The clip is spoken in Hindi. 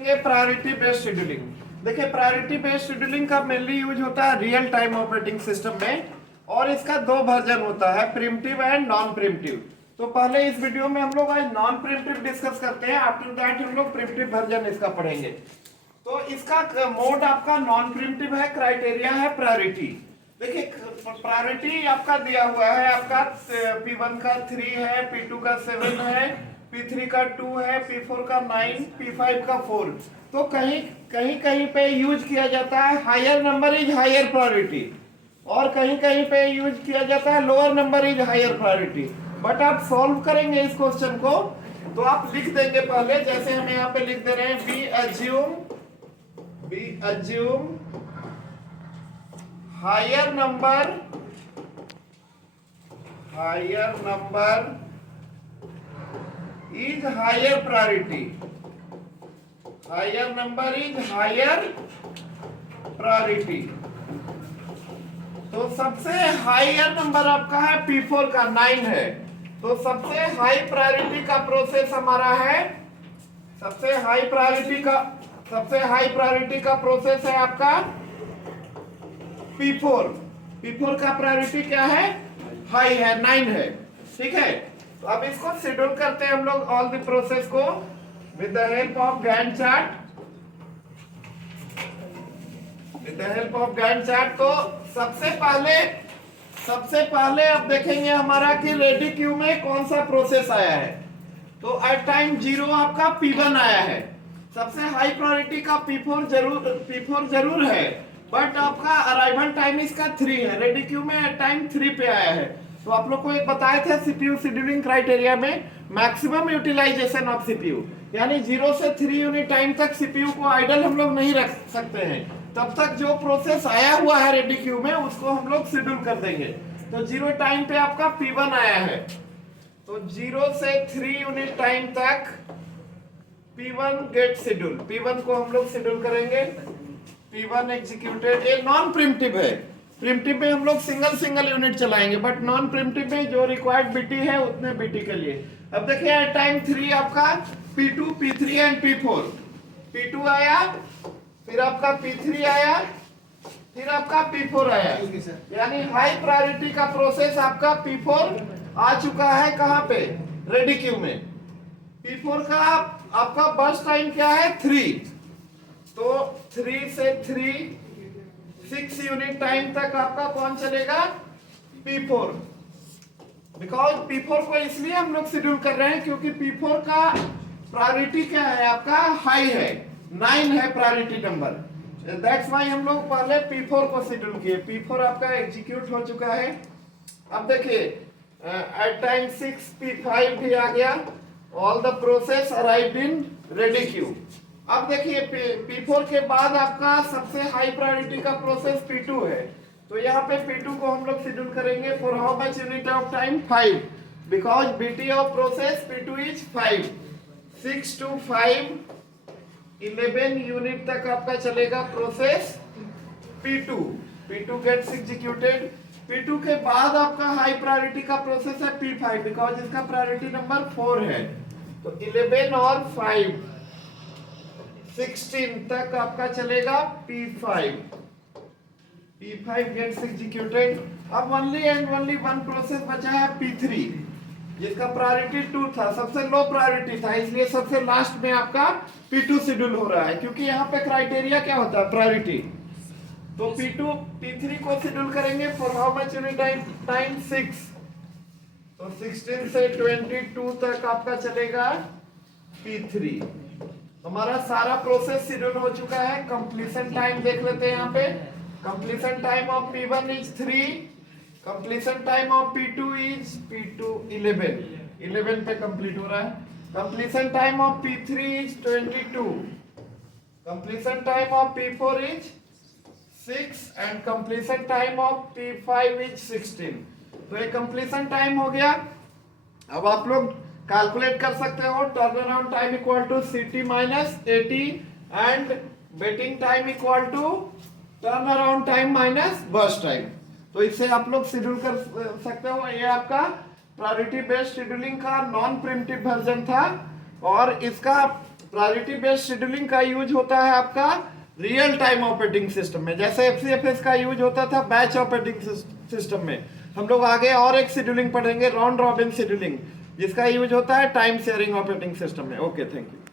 ये प्रायोरिटी बेस्ड शेड्यूलिंग। देखिए, प्रायोरिटी बेस्ड शेड्यूलिंग का मेनली यूज होता है रियल टाइम ऑपरेटिंग सिस्टम में, और इसका दो वर्जन होता है, प्रिमिटिव एंड नॉन प्रिमिटिव। तो पहले इस वीडियो में हम लोग आज नॉन प्रिमिटिव डिस्कस करते हैं, आफ्टर दैट हम लोग प्रिमिटिव वर्जन इसका पढ़ेंगे। तो इसका मोड आपका नॉन प्रिमिटिव है, क्राइटेरिया है प्रायोरिटी। देखिए, प्रायोरिटी आपका दिया हुआ है, आपका P1 का 3 है, P2 का 7 है, P3 का 2 है, P4 का 9, P5 का 4। तो कहीं कहीं कहीं पे यूज किया जाता है higher number is higher priority, और कहीं कहीं पे यूज किया जाता है lower number is higher priority. But आप सॉल्व करेंगे इस क्वेश्चन को तो आप लिख देंगे पहले, जैसे हम यहाँ पे लिख दे रहे हैं, be assume higher number is higher priority, higher number is higher priority। तो सबसे हायर नंबर आपका है P4 का 9 है, तो सबसे हाई प्रायोरिटी का प्रोसेस हमारा है, सबसे हाई प्रायोरिटी का प्रोसेस है आपका P4। P4 का प्रायोरिटी क्या है, हाई है, 9 है, ठीक है। तो अब इसको शेड्यूल करते हैं हम लोग ऑल द प्रोसेस को with the help of Gantt chart. तो सबसे पहले अब देखेंगे हमारा कि रेडी क्यू में कौन सा प्रोसेस आया है। तो एट टाइम 0 आपका P1 आया है, सबसे हाई प्रायोरिटी का P4 जरूर है, बट आपका अराइवल टाइम इसका 3 है, रेडी क्यू में एट टाइम 3 पे आया है। तो आप लोग को एक बताए थे सीपीयू शेड्यूलिंग क्राइटेरिया में मैक्सिमम यूटिलाइजेशन ऑफ सीपीयू, यानी 0 से 3 यूनिट टाइम तक सीपीयू को आइडल हम लोग नहीं रख सकते हैं, तब तक जो प्रोसेस आया हुआ है रेडी क्यू में उसको हम लोग शेड्यूल कर देंगे। तो 0 टाइम पे आपका P1 आया है, तो 0 से 3 यूनिट टाइम तक P1 गेट शेड्यूल, P1 को हम लोग शेड्यूल करेंगे, P1 एग्जीक्यूटेड। ये नॉन प्रिमिटिव है, प्रिमिटिव में हम लोग सिंगल यूनिट चलाएंगे, बट नॉन प्रिमिटिव में जो रिक्वायर्ड बीटी है उतने बीटी के लिए। अब देखिए टाइम 3 आपका P2, P3 and P4। P2 आया, फिर आपका P3 आया, फिर आपका P4 आया, यानी हाई प्रायोरिटी का प्रोसेस आपका P4 आ चुका है कहां पे, रेडी क्यू में। P4 का आपका बर्स्ट टाइम क्या है, 3। तो 3 से 6 यूनिट टाइम तक आपका कौन चलेगा, P4। बिकॉज P4 को इसलिए हम लोग शेड्यूल कर रहे हैं क्योंकि P4 का प्रायोरिटी क्या है, आपका हाई है, 9 है प्रायोरिटी नंबर, दैट्स व्हाई हम लोग पहले P4 को शेड्यूल किए। P4 आपका एग्जीक्यूट हो चुका है। अब देखिए एट टाइम 6 P5 भी आ गया, all the process arrived in ready queue. अब देखिए P4 के बाद आपका सबसे हाई प्रायोरिटी का प्रोसेस P2 है, तो यहाँ पे P2 को हम लोग शेड्यूल करेंगे for how much unit of time, 5, because BT of process P2 is 5। 6 to 5 11 unit तक आपका चलेगा process P2 gets executed. P2 के बाद आपका हाई प्रायोरिटी का प्रोसेस है P5, बिकॉज इसका प्रायोरिटी नंबर 4 है, तो 11 और 5 16 तक आपका चलेगा P5 गेट्स एग्जीक्यूटेड। अब only and only one process बचा है P3, जिसका प्रायोरिटी 2 था, सबसे लो प्रायोरिटी था, इसलिए सबसे लास्ट में आपका P2 शेड्यूल हो रहा है, क्योंकि यहाँ पे क्राइटेरिया क्या होता है, प्रायोरिटी। तो P3 को शेड्यूल करेंगे for how much unit time, 6। तो 16 से 22 तक आपका चलेगा P3। हमारा सारा प्रोसेस शेड्यूल हो चुका है। कंप्लीशन टाइम देख लेते हैं यहाँ पे। Completion time of P1 is 3, completion time of P2 11 पे कंप्लीट हो रहा है। Completion time of P3 is 22, completion time of P4 is 6 and completion time of P5 is 16। तो ये कंप्लीशन टाइम हो गया। अब आप लोग कैलकुलेट कर सकते हो, turn around time equal to CT minus 80 and waiting time equal to turn around time minus burst time. तो इससे आप लोग शेड्यूल कर सकते हो। ये आपका प्रायोरिटी बेस्ड शेड्यूलिंग का नॉन प्रिमिटिव वर्जन था, और इसका प्रायोरिटी बेस्ड शेड्यूलिंग का यूज होता है आपका रियल टाइम ऑपरेटिंग सिस्टम में, जैसे एफसीएफएस का यूज होता था बैच ऑपरेटिंग सिस्टम में। हम लोग आगे और एक शेड्यूलिंग पढ़ेंगे, राउंड रॉबिन शेड्यूलिंग, जिसका यूज होता है टाइम शेयरिंग ऑपरेटिंग सिस्टम में। Okay, thank you.